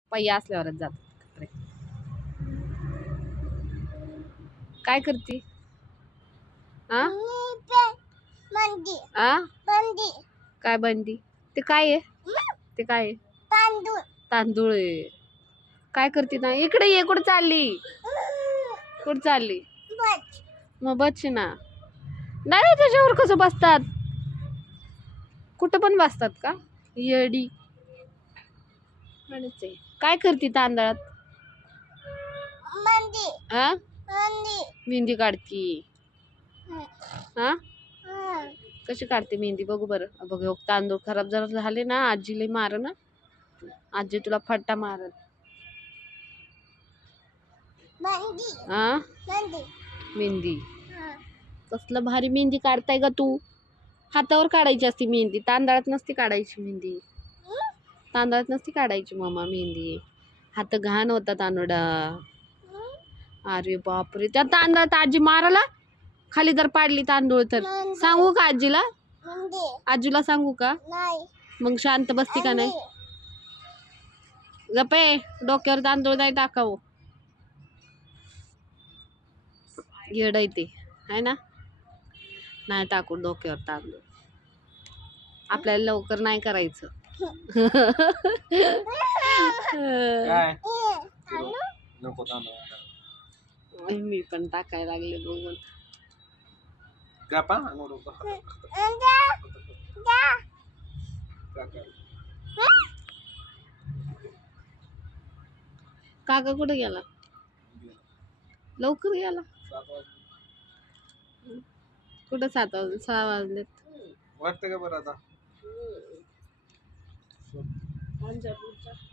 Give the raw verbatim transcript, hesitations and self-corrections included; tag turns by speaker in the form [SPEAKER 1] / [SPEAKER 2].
[SPEAKER 1] पहिया असल्यावरच जातात कपडे. काय करते? आ आ काय बंडी? ते काय आहे? ते काय आहे?
[SPEAKER 2] तांदूळ.
[SPEAKER 1] तांदूळ आहे. काय करते ना? इकडे ये. कुठं चालली? कुठं चालली? मग बस ना. नाही त्याच्यावर कसं बसतात? कुठं पण बसतात का? येडी. काय करते तांदळात? हा मेहंदी काढती. हा कशी काढते मेहंदी बघू बरं. बघ तांदूळ खराब जर झाले ना आजीला मार ना. आजी तुला फट्टा मारल. हा मेहंदी कसलं भारी मेहंदी काढताय का तू? हातावर काढायची असती मेहंदी, तांदळात नसती काढायची मेहंदी. तांदळात नसती काढायची मामा मेहंदी. हात घाण होता तांदळा. अरे बापरे, त्या तांदळात आजी माराला खाली जर पाडली तांदूळ तर. सांगू का आजीला? आजीला सांगू का? मग शांत बसती का नाही? गप्पे डोक्यावर तांदूळ नाही टाकावं. येड आहे ते आहे ना. नाही टाकू डोक्यावर तांदूळ. आपल्याला लवकर नाही करायचं. मी पण टाकायला लागले बघून. काका कुठे गेला? लवकर गेला. कुठं सात वाजले? सहा वाजलेत.
[SPEAKER 3] वाटतं का बरं आता?